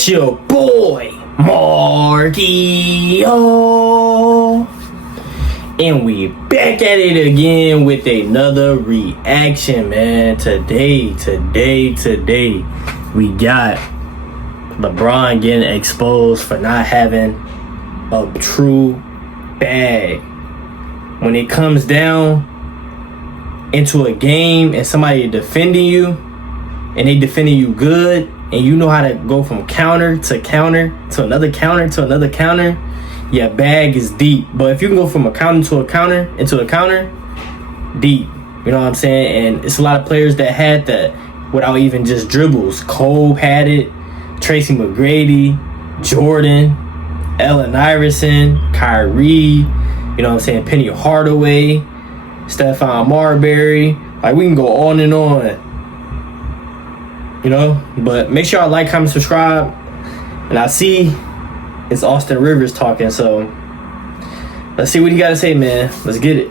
It's your boy, Marquio. And we back at it again with another reaction, man. Today, we got LeBron getting exposed for not having a true bag. When it comes down into a game and somebody defending you, and they defending you good, and you know how to go from counter to counter to another counter to another counter, yeah, bag is deep. But if you can go from a counter to a counter into a counter, deep. You know what I'm saying? And it's a lot of players that had that without even just dribbles. Cole had it, Tracy McGrady, Jordan, Allen Iverson, Kyrie, you know what I'm saying, Penny Hardaway, Stephon Marbury. Like, we can go on and on. You know, but make sure y'all like, comment, subscribe. And I see it's Austin Rivers talking, so let's see what he got to say, man. Let's get it.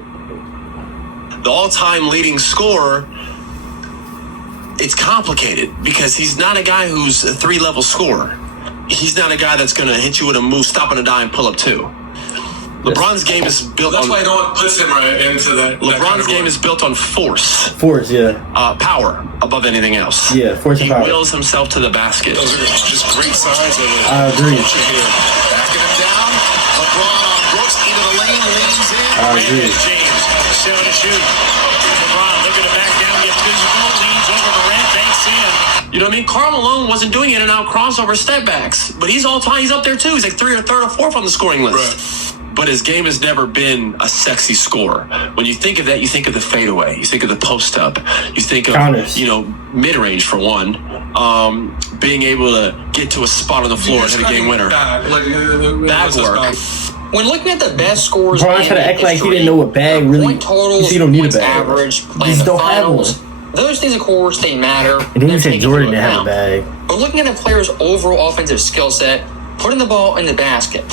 The all-time leading scorer, it's complicated because he's not a guy who's a three-level scorer. He's not a guy that's going to hit you with a move, stop on a dime, pull up two. LeBron's game is built That's on... why no one puts him right into that. LeBron's game is built on force. Force, yeah. Power above anything else. Yeah, force and power. He wills himself to the basket. Those are just great signs of it. I agree. Backing him down. LeBron on Brooks into the lane, leans in. I agree. James, 7 to shoot. LeBron looking to back down, get physical, leans over Durant, banks in. You know what I mean? Karl Malone wasn't doing in and out crossover step backs, but he's all time. He's up there too. He's like 3rd or 3rd or 4th on the scoring list. Right. But his game has never been a sexy scorer. When you think of that, you think of the fadeaway. You think of the post up. You think of counters. Mid range for one. Being able to get to a spot on the floor and hit a game winner. Bag work. When looking at the best scores, Bron tried to act like he didn't know what bag really. point totals, You don't need a points bag. average, You playing just the don't have finals. one. Those things, of course, they matter. And then you They're said taken Jordan into didn't have a account. bag. But looking at a player's overall offensive skill set, putting the ball in the basket.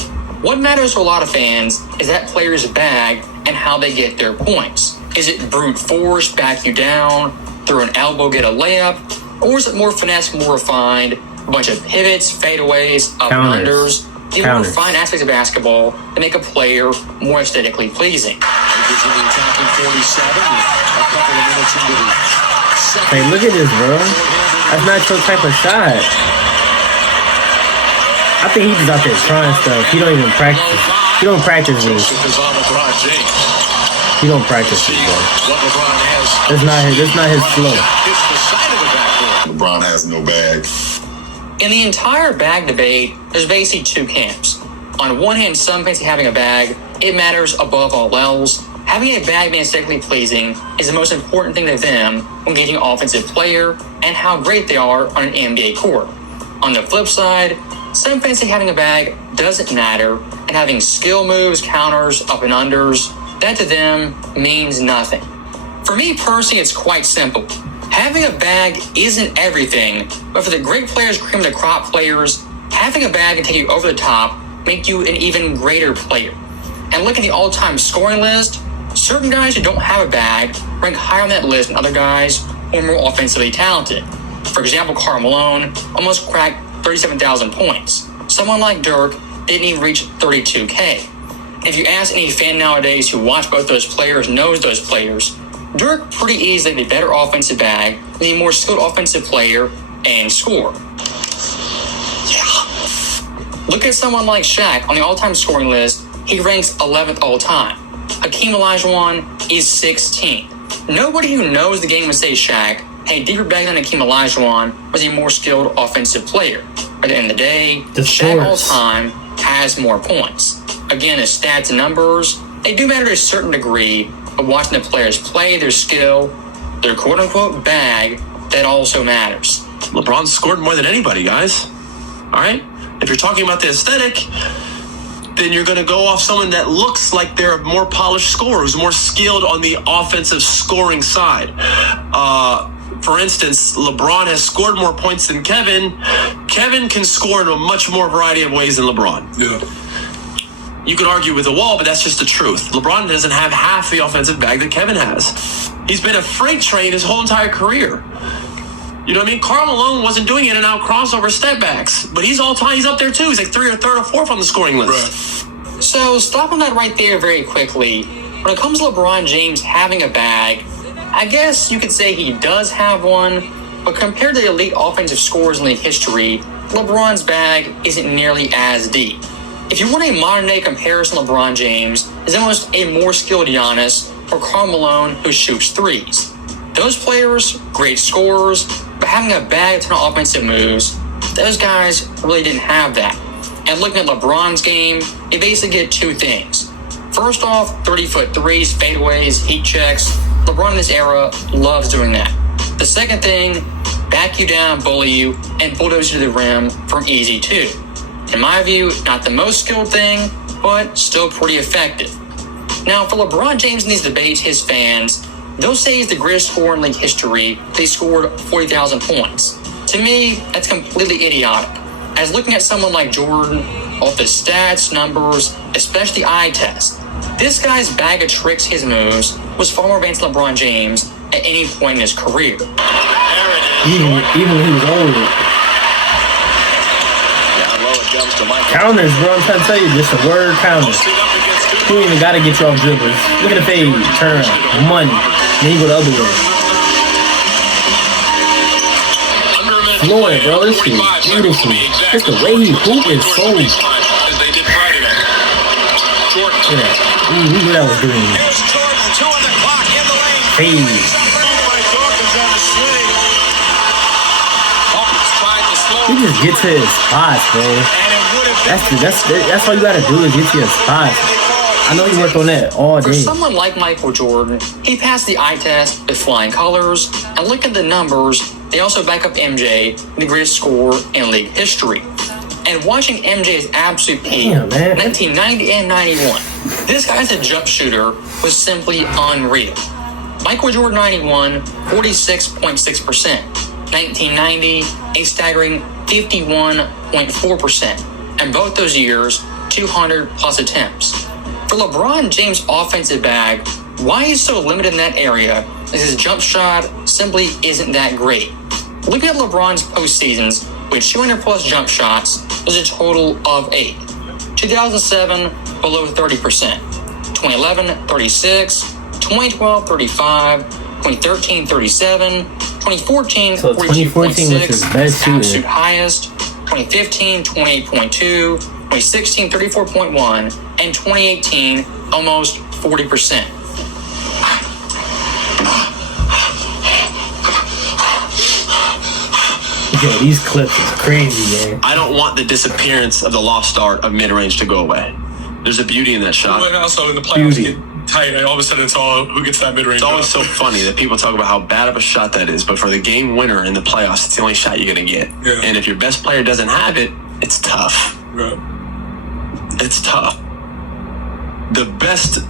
What matters to a lot of fans is that player's bag and how they get their points. Is it brute force, back you down, through an elbow, get a layup? Or is it more finesse, more refined, a bunch of pivots, fadeaways, up and unders? These more refined aspects of basketball that make a player more aesthetically pleasing. Hey, look at this, bro. That's not your type of shot. I think he's just out there trying stuff. He don't even practice. He don't practice this. He don't practice this, bro. That's not his flow. LeBron has no bag. In the entire bag debate, there's basically two camps. On one hand, some fans having a bag, it matters above all else. Having a bag being aesthetically pleasing is the most important thing to them when gauging an offensive player and how great they are on an NBA court. On the flip side, some fans say having a bag doesn't matter, and having skill moves, counters, up and unders, that to them means nothing. For me personally, it's quite simple. Having a bag isn't everything, but for the great players, cream of the crop players, having a bag can take you over the top, make you an even greater player. And look at the all-time scoring list, certain guys who don't have a bag rank higher on that list than other guys who are more offensively talented. For example, Karl Malone almost cracked 37,000 points. Someone like Dirk didn't even reach 32K. If you ask any fan nowadays who watch both those players, knows those players, Dirk pretty easily had a better offensive bag than a more skilled offensive player and scorer. Yeah. Look at someone like Shaq on the all-time scoring list. He ranks 11th all-time. Hakeem Olajuwon is 16th. Nobody who knows the game would say Shaq had a deeper bag than Hakeem Olajuwon was a more skilled offensive player. At the end of the day, Shaq all-time has more points. Again, his stats and numbers, they do matter to a certain degree, but watching the players play, their skill, their quote-unquote bag, that also matters. LeBron scored more than anybody, guys. All right? If you're talking about the aesthetic, then you're going to go off someone that looks like they're a more polished scorer, who's more skilled on the offensive scoring side. For instance, LeBron has scored more points than Kevin. Kevin can score in a much more variety of ways than LeBron. Yeah. You can argue with the wall, but that's just the truth. LeBron doesn't have half the offensive bag that Kevin has. He's been a freight train his whole entire career. You know what I mean? Karl Malone wasn't doing in and out crossover step backs, but he's all time. He's up there too. He's like 3rd or 3rd or 4th on the scoring list. Right. So stopping that right there very quickly. When it comes to LeBron James having a bag, I guess you could say he does have one, but compared to the elite offensive scorers in league history, LeBron's bag isn't nearly as deep. If you want a modern-day comparison, LeBron James is almost a more skilled Giannis or Karl Malone who shoots threes. Those players, great scorers, but having a bag of ton of offensive moves, those guys really didn't have that. And looking at LeBron's game, you basically get two things. First off, 30-foot threes, fadeaways, heat checks. LeBron in this era loves doing that. The second thing, back you down, bully you, and bulldoze you to the rim from easy two. In my view, not the most skilled thing, but still pretty effective. Now, for LeBron James in these debates, his fans, they'll say he's the greatest scorer in league history. They scored 40,000 points. To me, that's completely idiotic. As looking at someone like Jordan, off his stats, numbers, especially eye test, this guy's bag of tricks, his moves, was far more advanced than LeBron James at any point in his career. Even when he was old. Counters, bro. I'm trying to tell you, just a word counters. You ain't even got to get you off dribbles. Look at the fade, turn, money. Then you go the other way. Floyd, bro, this is beautiful. Just the way he hoop is so. Look at that. We knew that was green. Fade. He just get to his spots, bro. That's all you gotta do is get to your spots. I know you worked on that all day. For someone like Michael Jordan, he passed the eye test with flying colors, and look at the numbers, they also back up MJ, the greatest scorer in league history. And watching MJ's absolute peak, 1990 and 91, this guy's a jump shooter was simply unreal. Michael Jordan 91, 46.6%. 1990, a staggering 51.4%. And both those years, 200 plus attempts. For LeBron James' offensive bag, why he's so limited in that area is his jump shot simply isn't that great. Looking at LeBron's postseasons with 200 plus jump shots, there's a total of 8. 2007, below 30%. 2011, 36. 2012, 35. 2013, 37. 2014, so 2014 was his best shooter. Absolute highest. 2015, 28.2. 2016, 34.1. And 2018, almost 40%. Yo, these clips is crazy, man. I don't want the disappearance of the lost art of mid-range to go away. There's a beauty in that shot. But also in the playoffs get tight, and all of a sudden it's all who gets that mid-range. It's always so funny that people talk about how bad of a shot that is, but for the game winner in the playoffs, it's the only shot you're going to get. Yeah. And if your best player doesn't have it, it's tough. Right. It's tough. The best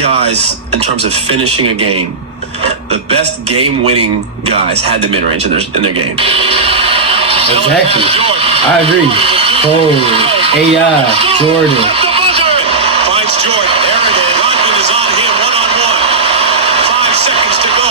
guys in terms of finishing a game, the best game-winning guys had the mid-range in their game. Exactly. I agree. Oh, AI, Jordan. Finds Jordan. There it is. Rodman is on him one-on-one. 5 seconds to go.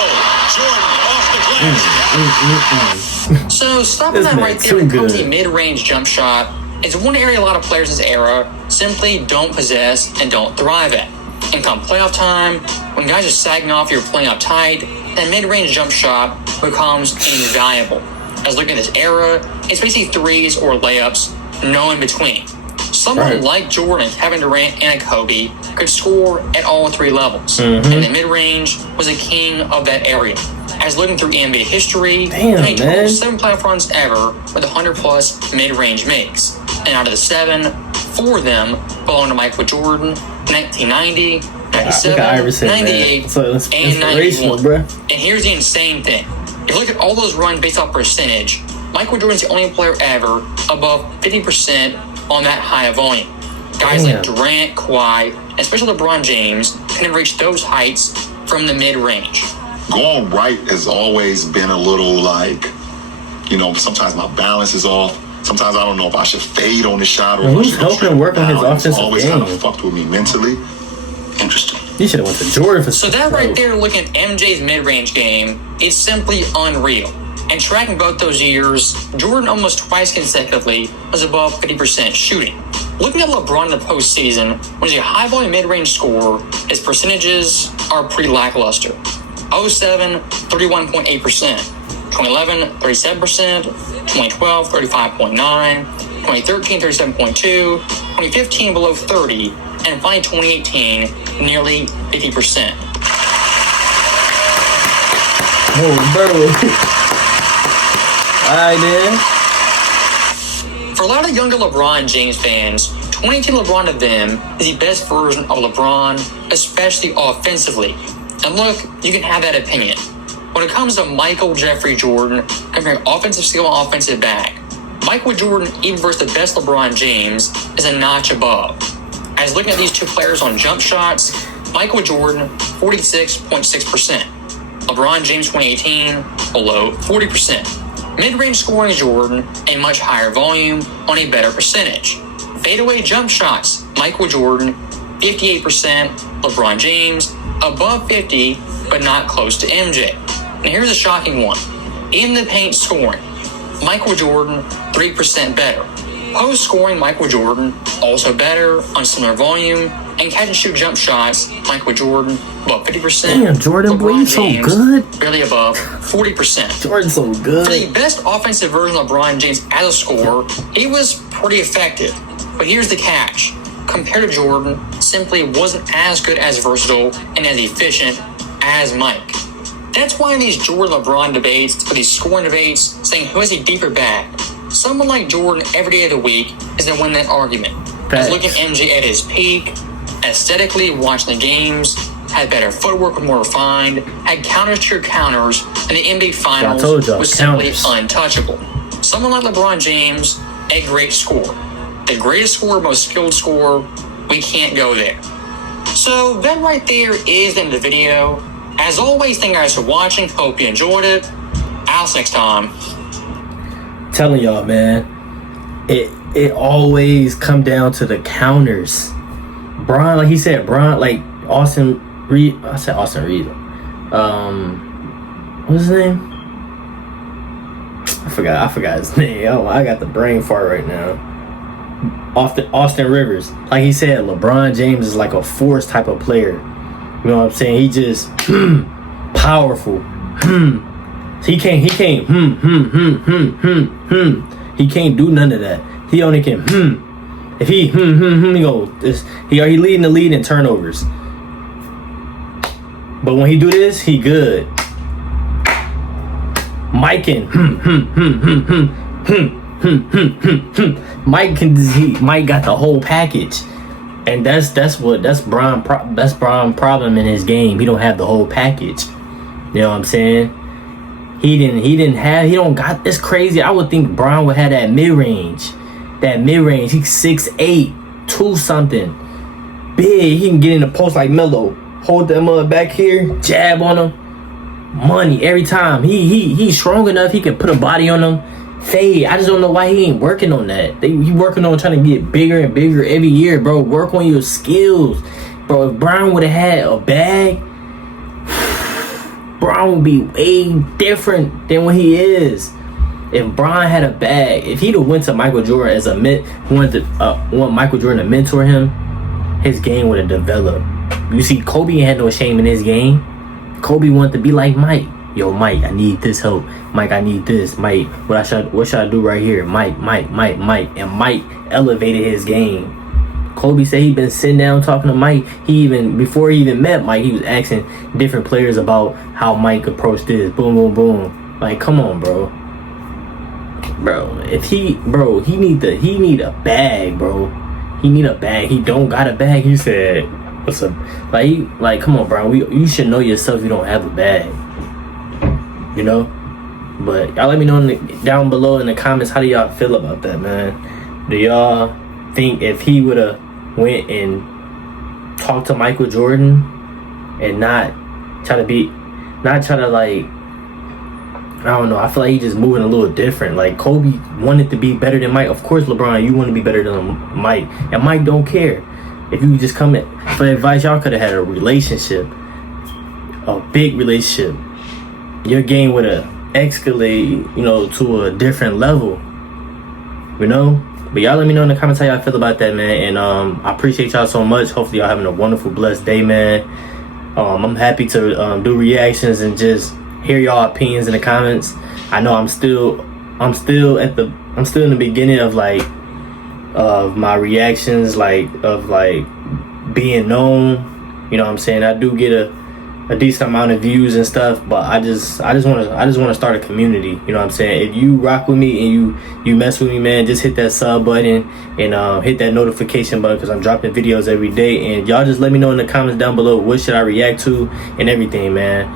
Jordan off the glass. So stopping This that man right there too when it comes to good. the mid-range jump shot is one area a lot of players in this era simply don't possess and don't thrive at. And come playoff time, when guys are sagging off, you're playing up tight, that mid-range jump shot becomes invaluable. As looking at this era, it's basically threes or layups, no in between. Someone like Jordan, Kevin Durant, and Kobe could score at all three levels. And the mid-range was a king of that area. As looking through NBA history, they total 7 playoff runs ever with 100-plus mid-range makes. And out of the 7, 4 of them belong to Michael Jordan, 1990, 97, 98, and 91. Bro. And here's the insane thing. If you look at all those runs based off percentage, Michael Jordan's the only player ever above 50% on that high of volume. Guys like Durant, Kawhi, and especially LeBron James can never reach those heights from the mid-range. Going right has always been a little like, sometimes my balance is off. Sometimes I don't know if I should fade on the shot or who's helping work on his offensive It's always game? kind of fucked with me mentally. Interesting. You should have went to Jordan for So that right there, looking at MJ's mid-range game, it's simply unreal. And tracking both those years, Jordan almost twice consecutively was above 50% shooting. Looking at LeBron in the postseason, when he's a high-volume mid-range scorer, his percentages are pretty lackluster. 07, 31.8%. 2011, 37%. 2012, 35.9%. 2013, 37.2%. 2015, below 30%. And finally, 2018, nearly 50%. Oh, bro. Alright, then. For a lot of younger LeBron James fans, 2010 LeBron to them is the best version of LeBron, especially offensively. And look, you can have that opinion. When it comes to Michael Jeffrey Jordan, comparing offensive skill and offensive bag, Michael Jordan, even versus the best LeBron James, is a notch above. As looking at these two players on jump shots, Michael Jordan, 46.6%. LeBron James 2018, below 40%. Mid-range scoring Jordan, a much higher volume on a better percentage. Fadeaway jump shots, Michael Jordan, 58%. LeBron James, above 50, but not close to MJ. Now here's a shocking one. In the paint scoring, Michael Jordan, 3% better. Post scoring, Michael Jordan, also better on similar volume. And catch and shoot jump shots, Michael Jordan, above 50%. Damn, Jordan, boy, you so good. Barely above 40%. Jordan's so good. For the best offensive version of LeBron James as a scorer, he was pretty effective. But here's the catch. Compared to Jordan, simply wasn't as good, as versatile, and as efficient as Mike. That's why in these Jordan-LeBron debates, or these scoring debates, saying who has a deeper bag, someone like Jordan every day of the week is going to win that argument. As looking at MJ at his peak, aesthetically watching the games, had better footwork, was more refined, had counters to your counters, and the NBA Finals was simply untouchable. Someone like LeBron James, a great scorer. The greatest scorer, most skilled scorer, we can't go there. So that right there is the end of the video. As always, thank you guys for watching. Hope you enjoyed it. I'll see you next time. Telling y'all, man, it always come down to the counters. Bron, like he said, like Austin Reed. I said Austin Reed. What's his name? I forgot his name. Oh, I got the brain fart right now. Austin Rivers. Like he said, LeBron James is like a force type of player. You know what I'm saying? He just powerful. He can't He can't do none of that. He only can If he he go he leading the lead in turnovers. But when he do this, he good. Mike can Mike got the whole package. And that's Bron problem in his game. He don't have the whole package. You know what I'm saying? He don't got. It's crazy. I would think Bron would have that mid range. He's 6'8", 2 something, big. He can get in the post like Melo. Hold that mother back here, jab on him. Money every time. He's strong enough. He can put a body on him. Fade. I just don't know why he ain't working on that. He working on trying to get bigger and bigger every year, bro. Work on your skills, bro. If Bron would have had a bag, Bron would be way different than what he is. If Bron had a bag, if he'd have went to Michael Jordan as want Michael Jordan to mentor him, his game would have developed. You see, Kobe ain't had no shame in his game. Kobe wanted to be like Mike. Yo, Mike, I need this help. Mike, I need this. Mike, what should I do right here? Mike. And Mike elevated his game. Kobe said he been sitting down talking to Mike. Before he even met Mike, he was asking different players about how Mike approached this. Boom, boom, boom. Like, come on, bro. Bro, he need a bag, bro. He need a bag. He don't got a bag. He said, what's up? Like, come on, bro. You should know yourself. You don't have a bag. You know. But y'all let me know down below in the comments, how do y'all feel about that, man? Do y'all think if he would have went and talked to Michael Jordan and not try to like, I don't know, I feel like he just moving a little different. Like, Kobe wanted to be better than Mike. Of course, LeBron, you want to be better than Mike. And Mike don't care. If you just come in for advice, y'all could have had a relationship. A big relationship. Your game would have escalate, you know, to a different level, you know. But y'all let me know in the comments how y'all feel about that, man. And I appreciate y'all so much. Hopefully y'all having a wonderful, blessed day, man. I'm happy to do reactions and just hear y'all opinions in the comments. I know I'm still in the beginning of of my reactions, of being known. You know what I'm saying? I do get a decent amount of views and stuff, but I just want to start a community. You know what I'm saying? If you rock with me and you mess with me, man, just hit that sub button and hit that notification button, because I'm dropping videos every day. And y'all just let me know in the comments down below what should I react to and everything, man.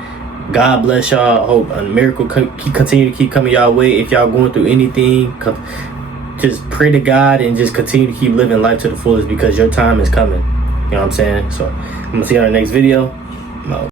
God bless y'all. I hope a miracle continue to keep coming y'all way. If y'all going through anything, just pray to God and just continue to keep living life to the fullest, because your time is coming. You know what I'm saying? So I'm gonna see you on the next video. I'm out.